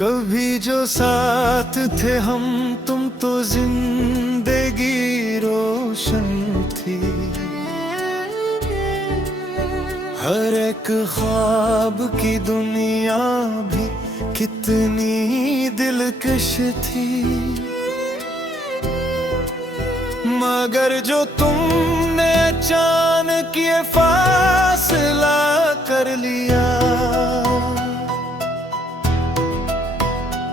कभी जो साथ थे हम तुम तो जिंदगी रोशन थी। हर एक ख्वाब की दुनिया भी कितनी दिलकश थी। मगर जो तुमने अचानक ये फासला कर लिया,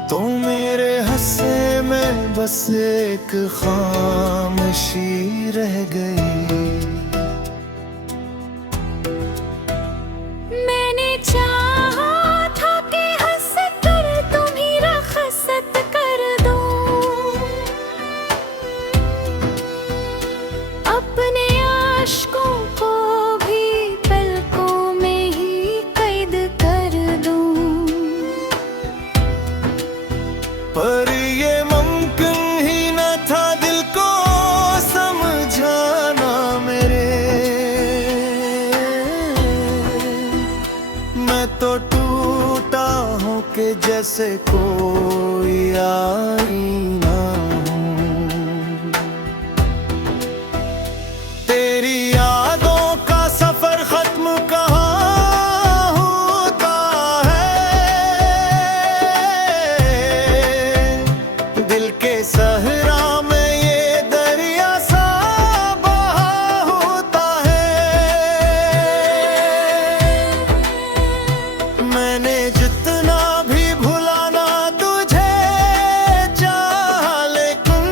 तो मेरे हंसे में बस एक खामोशी रह गई। मैंने चाहा था कि हंस कर तुम्ही रखसत कर दूं, अपने आशिकों को भी पलकों में ही कैद कर दूं। पर ये मुमकिन ही न था दिल को समझाना मेरे। मैं तो टूटा हूँ कि जैसे कोई आईना हूँ। तेरी यादों का सफर खत्म कहाँ होता है, दिल के सहरा में ये दरिया सा बहा होता है। मैंने जितना भी भुलाना तुझे चाहा, लेकिन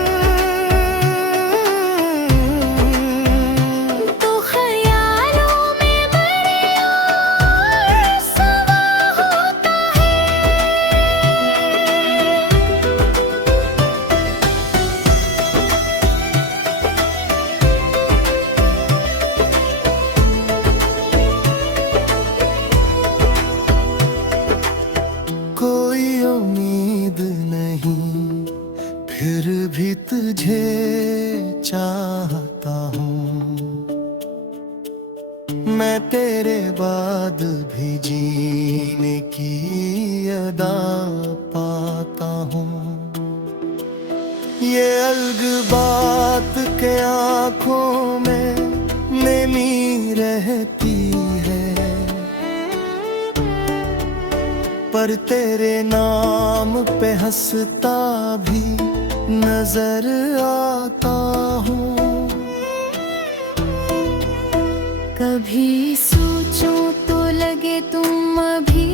तो ख्यालों में बड़े और सवा होता है। कोई उम्मीद नहीं फिर भी तुझे चाहता हूँ। मैं तेरे बाद भी जीने की अदा पाता हूँ। ये अलग बात के आँखों में नमी रहती है, पर तेरे नाम पे हंसता भी नजर आता हूँ। कभी सोचूं तो लगे तुम अभी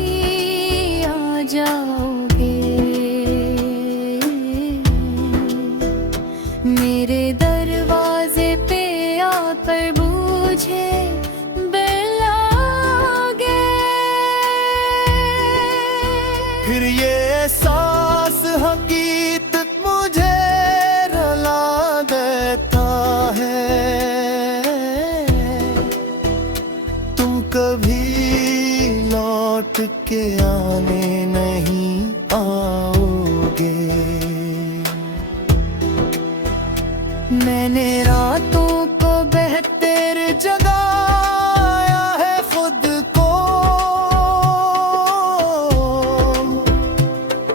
आ जाओगे, मेरे दरवाजे पे आकर बूझे बेल आओगे। फिर ये एहसास हकीकत मुझे रुला देता है। तुम कभी लौट के आने नहीं आओगे। मैंने रातों को बेहतर जगाया है खुद को,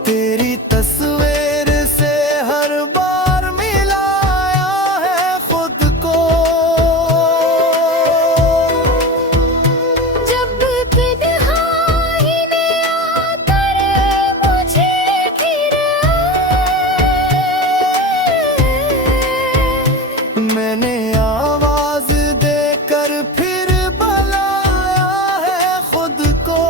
तेरी तस्वीर से हर बार मिलाया है खुद को। जब तन्हाई में आकर मुझे घिरा, मैंने आवाज देकर फिर बुलाया है खुद को।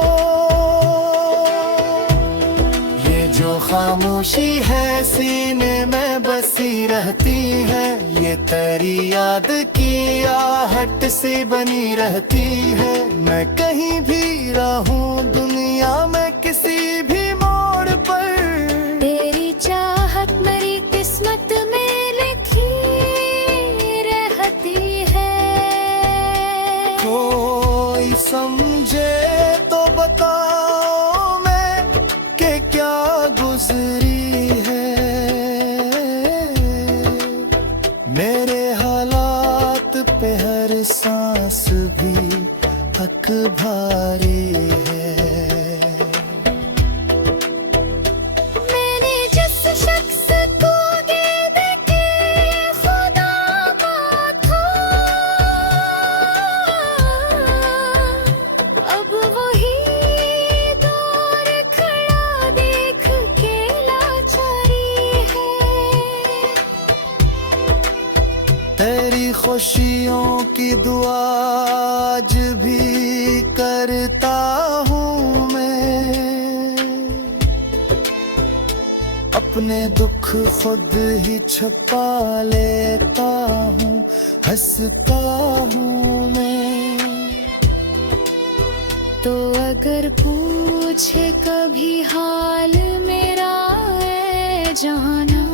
ये जो खामोशी है सीने में बसी रहती है, ये तेरी याद की आहट से बनी रहती है। मैं कहीं भी रहूं दुनिया में किसी भी मोड़ पर, तेरी चाहत मेरी किस्मत में लिखी रहती है। कोई समझे तो बताओ मैं कि क्या गुजरी है। मेरे हालात पे हर सांस भी हक भारी है। खामोशियों की दुआ आज भी करता हूँ मैं। अपने दुख खुद ही छुपा लेता हूँ, हंसता हूँ मैं। तो अगर पूछे कभी हाल मेरा है जाना,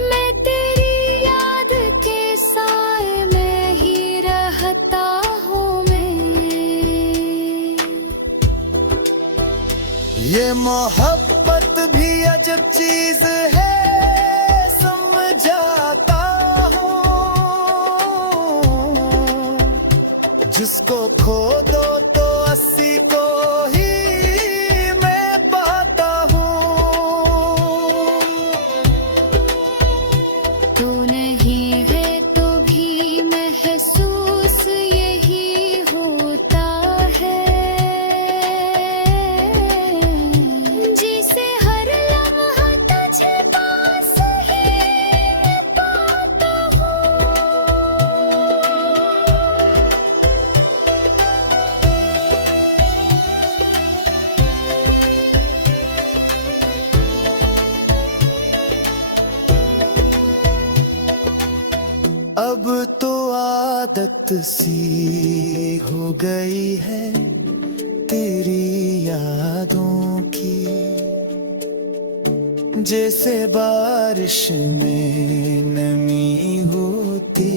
मैं तेरी याद के साए में ही रहता हूँ मैं। ये मोहब्बत भी अजब चीज है, समझाता हूँ। जिसको खो दो तो 80 को ही मैं पाता हूँ। तू नहीं है तो भी महसूस यही होता है, जिसे हर लम्हा तुझे पास ही मैं पाता हूँ। अब तो आदत सी हो गई है तेरी यादों की, जैसे बारिश में नमी होती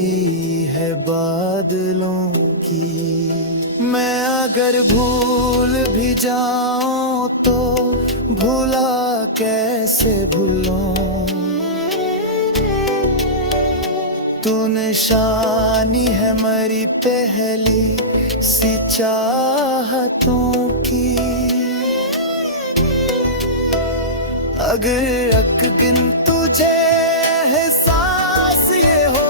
है बादलों की। मैं अगर भूल भी जाऊं तो भूला कैसे भूलूं। तू निशानी है मेरी पहली सी चाहतों की। अगर एक दिन तुझे एहसास ये हो,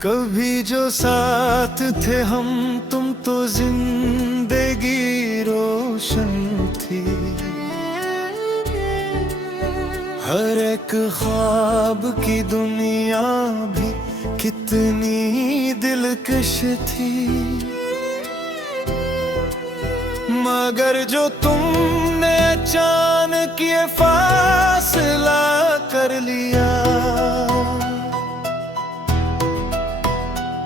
कभी जो साथ थे हम तुम तो जिंदगी रोशन थी। हर एक ख्वाब की दुनिया भी कितनी दिलकश थी। मगर जो तुमने अचानक ये फासला कर लिया,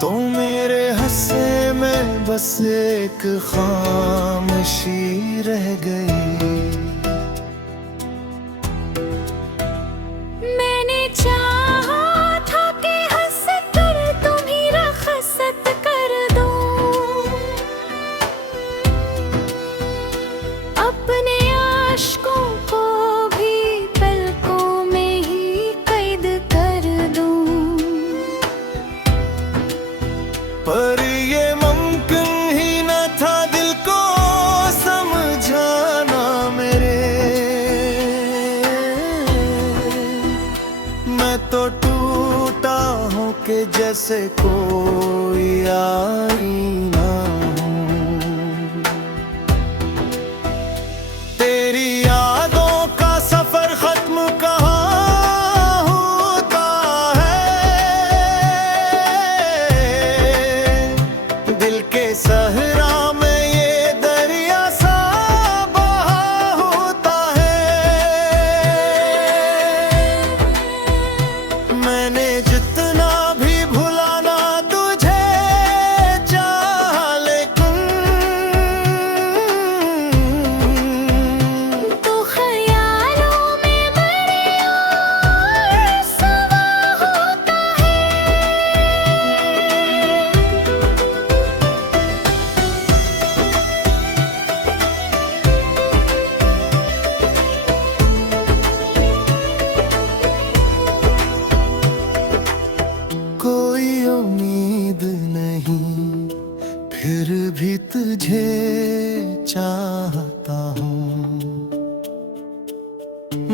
तो मेरे हंसे में बस एक खामोशी रह गई। मैंने चाहा था कि हंस कर तुम्हीं रखसत कर दूं, अपने आशिकों को भी पलकों में ही कैद कर दूं। पर ये मुमकिन ही न था दिल को समझाना मेरे। मैं तो टूटा हूँ कि जैसे कोई आईना हूँ। तेरी यादों का सफर खत्म कहाँ होता है, दिल के सहरा में ये दरिया सा बहा होता है। मैंने जितना भी भुलाना तुझे चाहा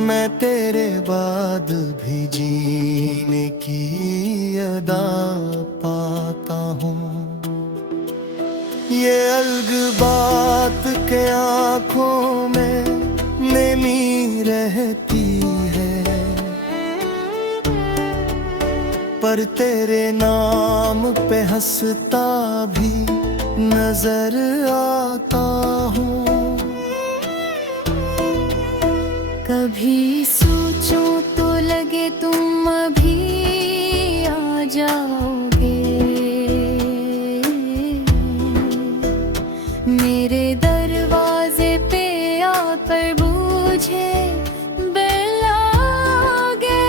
मैं तेरे बाद भी जीने की अदा पाता हूँ। ये अलग बात के आँखों में नमी रहती है, पर तेरे नाम पे हंसता भी नजर आता हूँ। कभी सोचूं तो लगे तुम अभी आ जाओगे, मेरे दरवाजे पे आकर मुझे बुलाओगे।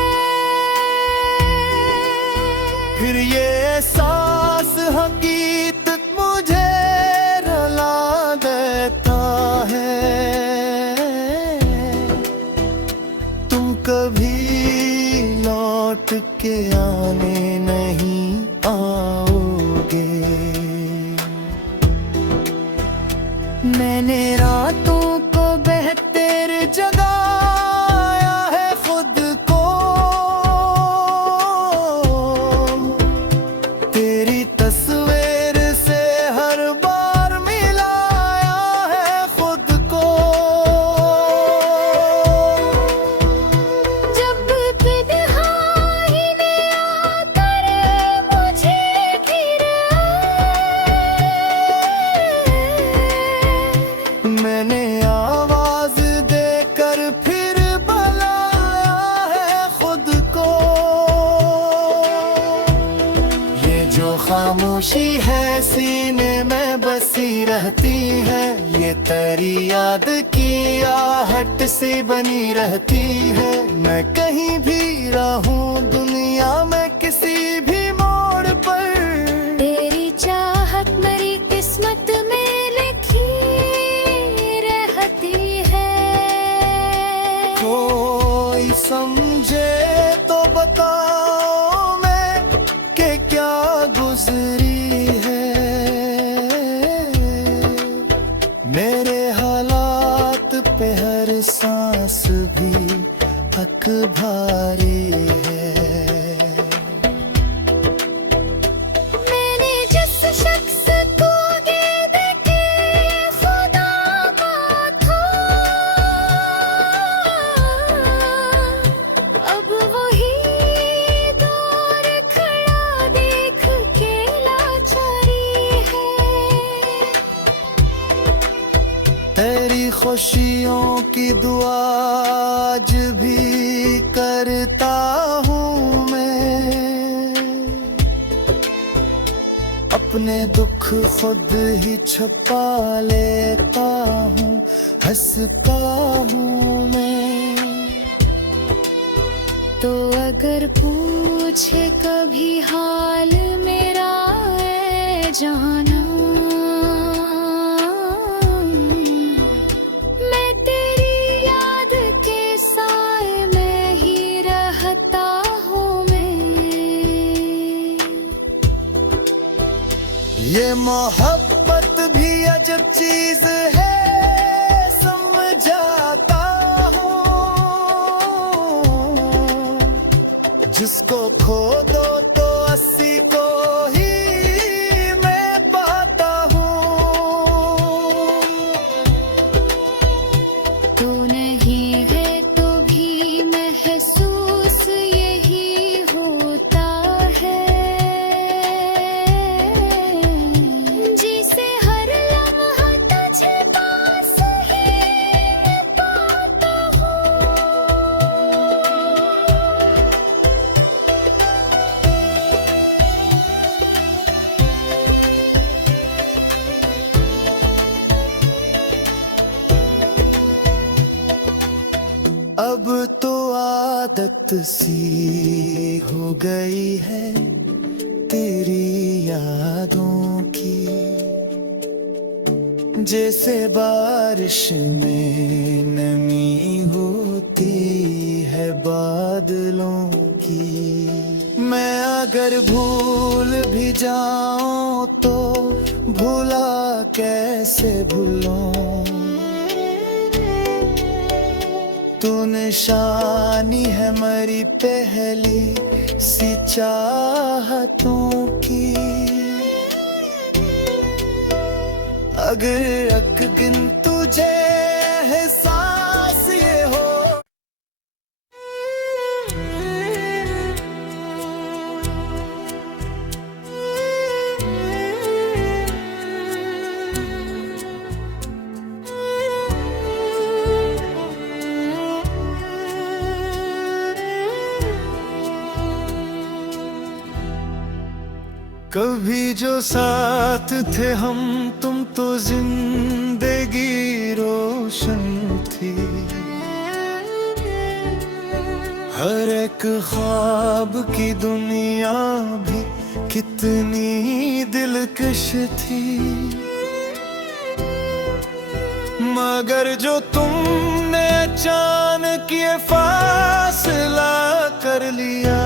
फिर ये एहसास हकीकत मुझे रुला देता है, तुम कभी लौट के आने नहीं आओगे। मैंने रातों को बेहतर जगाया है खुद को, तेरी तस्वीर से हर बार मिलाया है खुद को। जब तन्हाई में आकर मुझे घिरा, मैंने आवाज देकर फिर बुलाया है खुद को। ये जो खामोशी है सीने में बसी रहती है, ये तेरी याद की आहट से बनी रहती है। मैं कहीं भी रहूं दुनिया में किसी भी मोड़ पर, तेरी चाहत मेरी किस्मत में लिखी रहती है। कोई समझे तो बताओ मैं कि क्या गुजरी है। मेरे हालात पे हर सांस भी हक भारी है। मैंने जिस शख्स को गिरद के खुदा का था, अब वही दौर खड़ा देख के लाचारी है। तेरी खुशियों की दुआ आज भी करता हूँ मैं, अपने दुख खुद ही छुपा लेता हूँ, हंसता हूँ मैं। तो अगर पूछे कभी हाल मेरा ऐ जाना, मैं तेरी याद के साए में ही रहता हूँ मैं। ये मोहब्बत भी अजब चीज है, समझाता हूँ। जिसको खो दो तो 80 को ही मैं पाता हूँ। तो नहीं है तो भी महसूस यही होता है, जिसे हर लम्हा तुझे पास ही मैं पाता हूँ। अब तो आदत सी हो गई है तेरी यादों की, जैसे बारिश में नमी होती है बादलों की। मैं अगर भूल भी जाऊं तो भूला कैसे भूलूं, तू निशानी है मेरी पहली सी चाहतों की। अगर एक दिन तुझे एहसास ये हो कभी जो साथ थे हम तुम तो जिंदगी रोशन थी। हर एक ख्वाब की दुनिया भी कितनी दिलकश थी। मगर जो तुमने अचानक ये फासला कर लिया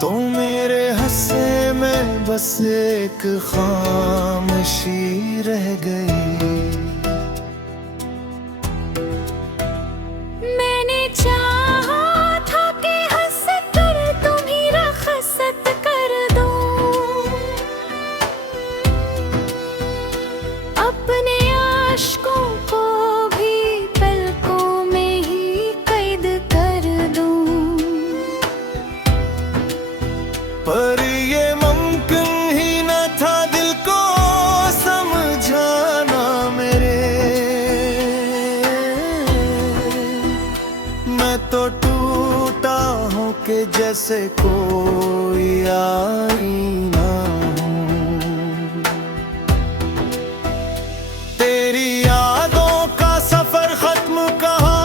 तो मेरे हंसे में बस एक खामोशी रह गई। मैंने चाहा था कि हंस कर तुम्ही रखसत कर दूं, अपने आशिकों को भी पलकों में ही कैद कर दूं। पर ये मुमकिन ही न था दिल को समझाना मेरे। मैं तो टूटा हूँ कि जैसे कोई आईना हूँ। तेरी यादों का सफर खत्म कहाँ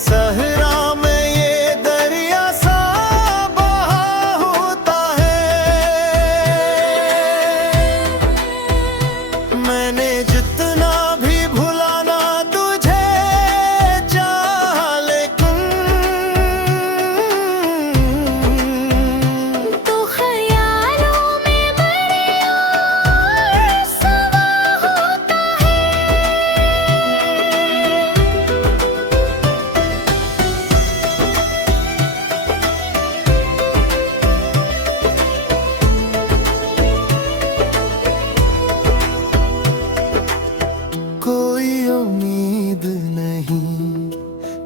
सहरा में ये दरिया सा बहा होता है। मैंने जितना भी भुलाना तुझे चाहा लेकिन तो ख्यालों में बड़े और सवा होता है। कोई उम्मीद नहीं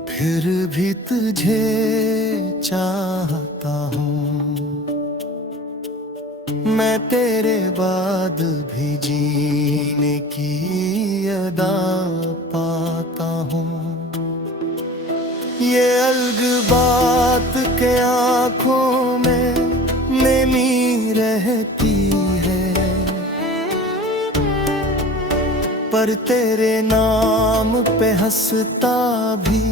फिर भी तुझे चाहता हूँ। मैं तेरे बाद भी जीने की अदा पाता हूँ। ये अलग बात के आँखों में नमी रहती है पर तेरे नाम पे हंसता भी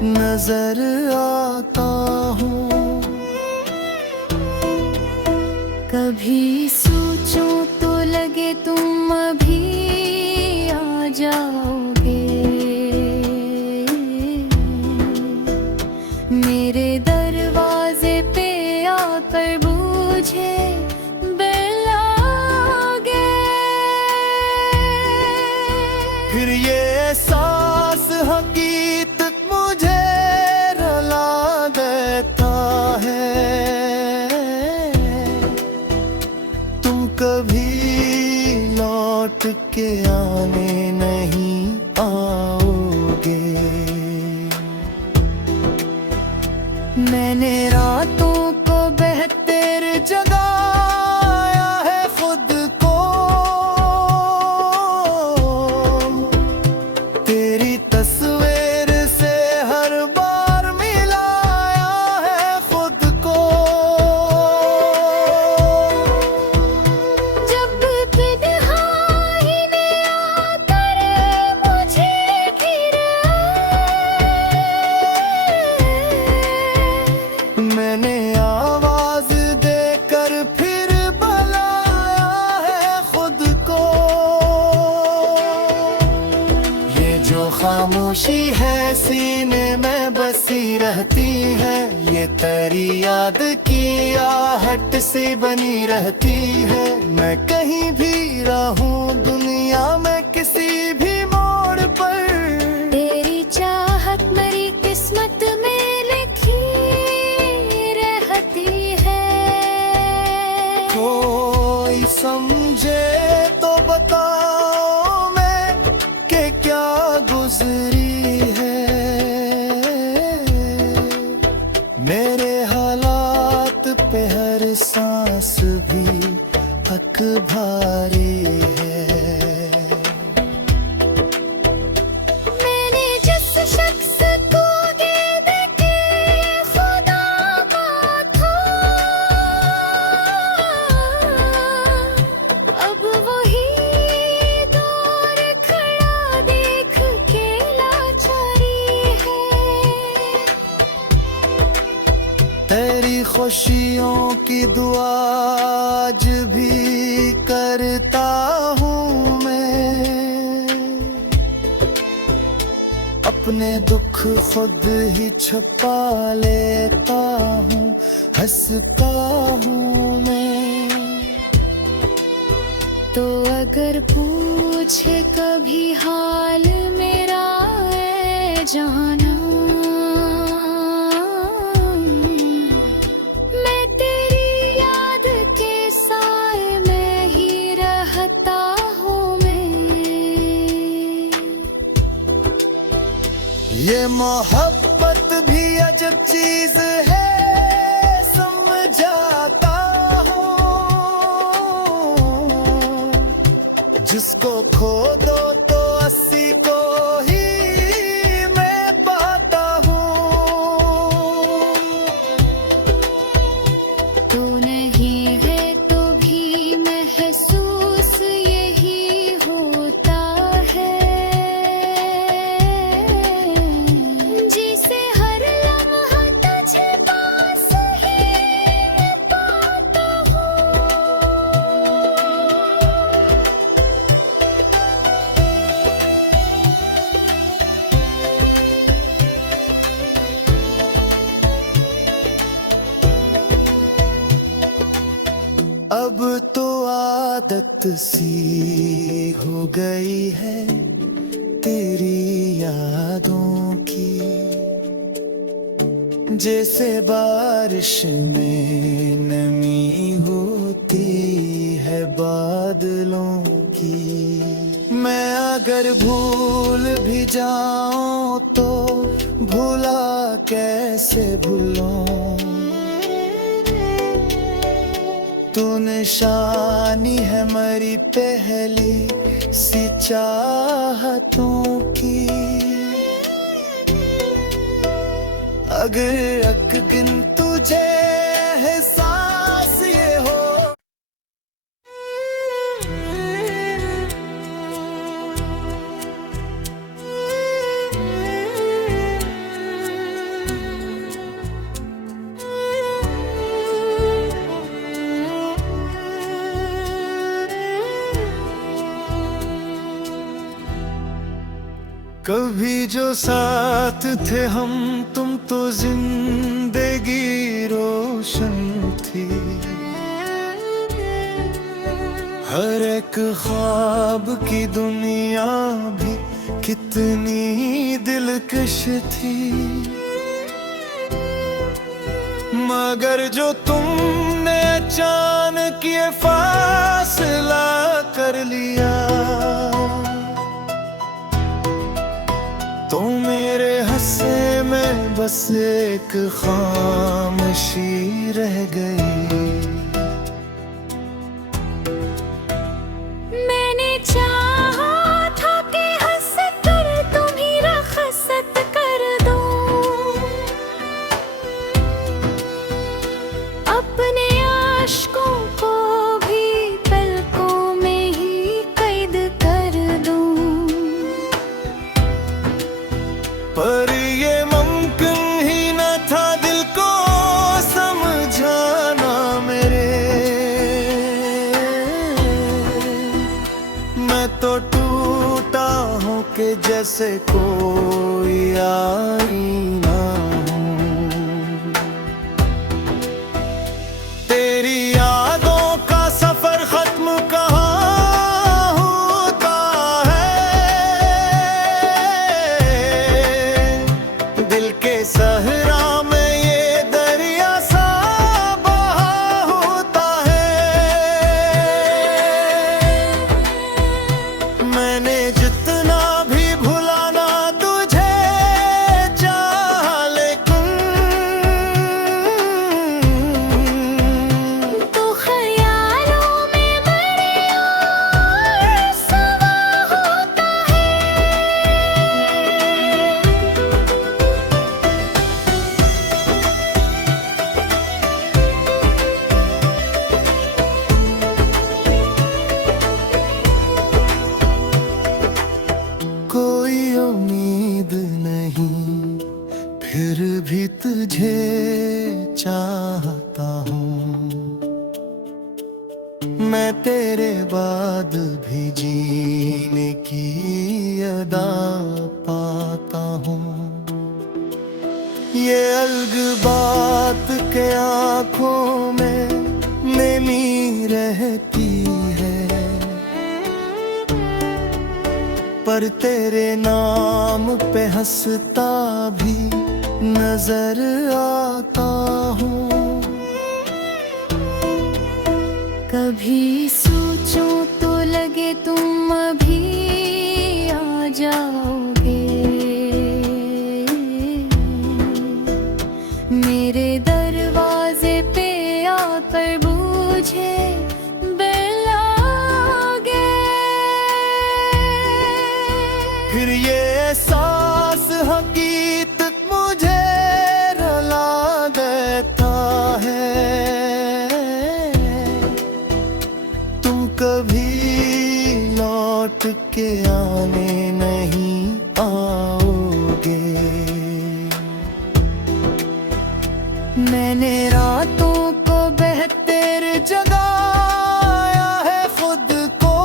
नजर आता हूँ। कभी सोचूं तो लगे तुम अभी आ जाओगे, मेरे दरवाजे पे आकर बूझे फिर ये एहसास हकीकत मुझे रुला देता है। तुम कभी लौट के आने नहीं आओगे। मैंने रातों को बेहतर जगाया है खुद को। तेरी तस्वीर से हर बार मिलाया है खुद को। जब तन्हाई में आकर मुझे घिरा, मैंने आवाज देकर फिर बुलाया है खुद को। ये जो खामोशी है सीने में बसी रहती है, ये तेरी याद की आहट से बनी रहती है। मैं कहीं भी रहूं दुनिया में किसी भी मोड़ पर, तेरी चाहत मेरी किस्मत में लिखी रहती है। कोई समझे तो बताओ मैं कि क्या गुजरी है। मेरे हालात पे हर सांस भी हक भारी है। मैंने जिस शख्स को गेंद के खुदा का था, अब वही दौर खड़ा देख के लाचारी है। तेरी खुशियों की दुआ आज भी करता हूँ मैं, अपने दुख खुद ही छुपा लेता हूँ, हंसता हूँ मैं। तो अगर पूछे कभी हाल मेरा है जाना, मैं तेरी याद के साए में ही रहता हूँ मैं। ये मोहब्बत भी अजब चीज है, समझाता हूँ। जिसको खो दो तो 80 को ही मैं पाता हूँ। तू नहीं है तो भी महसूस यही होता है, जिसे हर लम्हा तुझे पास ही मैं पाता हूँ। अब तो आदत सी हो गई है तेरी यादों की, जैसे बारिश में नमी होती है बादलों की। मैं अगर भूल भी जाऊं तो भूला कैसे भूलूं। तू निशानी है मेरी पहली सी चाहतों की। अगर एक दिन तुझे एहसास ये हो, कभी जो साथ थे हम तुम तो जिंदगी रोशन थी। हर एक ख्वाब की दुनिया भी कितनी दिलकश थी। मगर जो तुमने अचानक ये फासला कर लिया, तो मेरे हंसे में बस एक खामोशी रह गई। मैंने चाहा था कि हंस कर तुम्ही रखसत कर दूं, अपने आशिकों को भी पलकों में ही कैद कर दूं। पर ये मुमकिन ही न था दिल को समझाना मेरे। मैं तो टूटा हूँ कि जैसे कोई आई ना हूँ। मैं तेरे बाद भी जीने की अदा पाता हूँ। ये अलग बात के आँखों में नमी रहती है, पर तेरे नाम पे हंसता भी नजर आता हूँ। कभी सोचूं तो लगे तुम अभी आ जाओगे, मेरे दरवाजे पे आकर बूझे बेल आओगे। फिर ये एहसास हकीकत मुझे रुला देता है, तुम कभी लौट के आने नहीं आओगे। मैंने रातों को बेहतर जगाया है खुद को,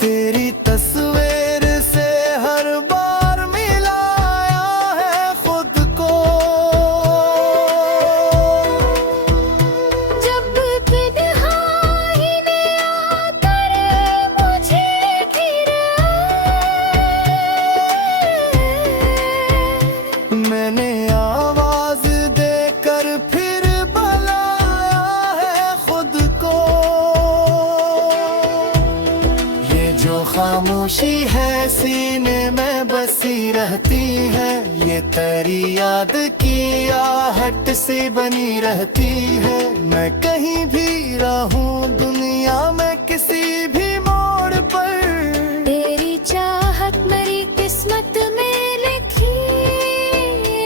तेरी तस्वीर से हर बार मिलाया है खुद को। जब तन्हाई में आकर मुझे घिरा, मैंने आवाज देकर फिर बुलाया है खुद को। ये जो खामोशी है सीने में बसी रहती है, ये तेरी याद की आहट से बनी रहती है। मैं कहीं भी रहूं दुनिया में किसी भी मोड़ पर, तेरी चाहत मेरी किस्मत में लिखी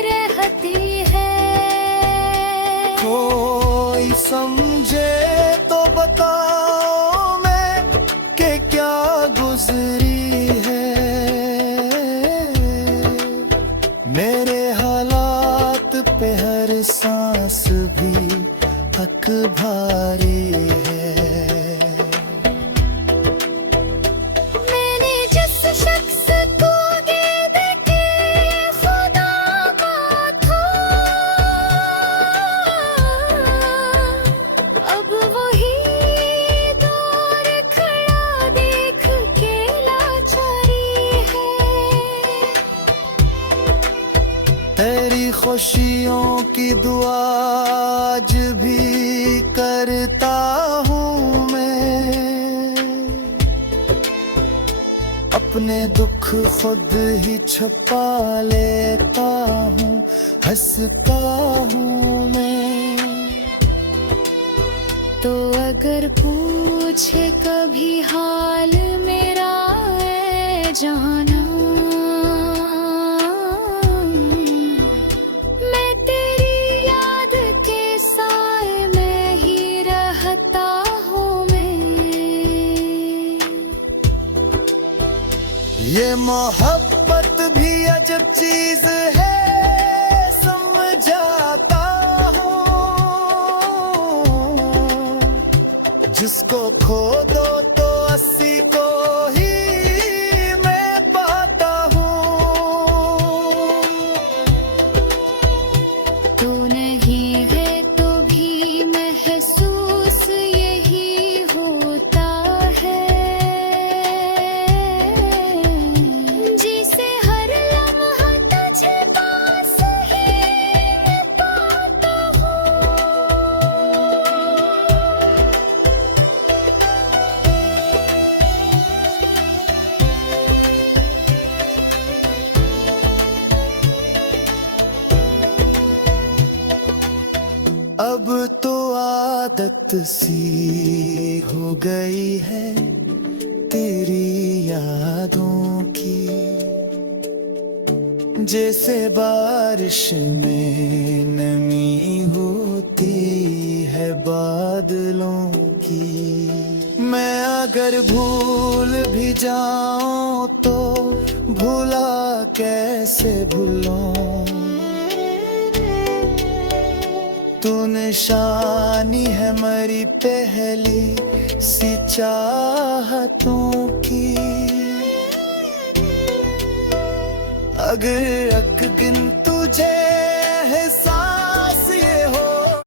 रहती है। कोई समझे तो बताओ मैं कि क्या गुजरी है। मेरे हालात पे हर सांस भी हक भारी है। मैंने जिस शख्स को गेद के खुदा का था, अब वही दौर खड़ा देख के लाचारी है। तेरी खुशियों की दुआ आज भी करता हूँ मैं, अपने दुख खुद ही छुपा लेता हूँ, हंसता हूँ मैं। तो अगर पूछे कभी हाल मेरा है जाना, मैं तेरी याद के साए में ही रहता हूँ मैं। ये मोहब्बत भी अजब चीज है, समझाता हूँ। जिसको खो दो तो 80 को ही मैं पाता हूँ। तू नहीं है तो भी महसूस यही होता है, जिसे हर लम्हा तुझे पास ही मैं पाता हूँ। अब तो आदत सी हो गई है तेरी यादों की, जैसे बारिश में नमी होती है बादलों की। मैं अगर भूल भी जाऊं तो भूला कैसे भूलूं, तू निशानी है मेरी पहली सी चाहतों की। अगर अक गिन तुझे है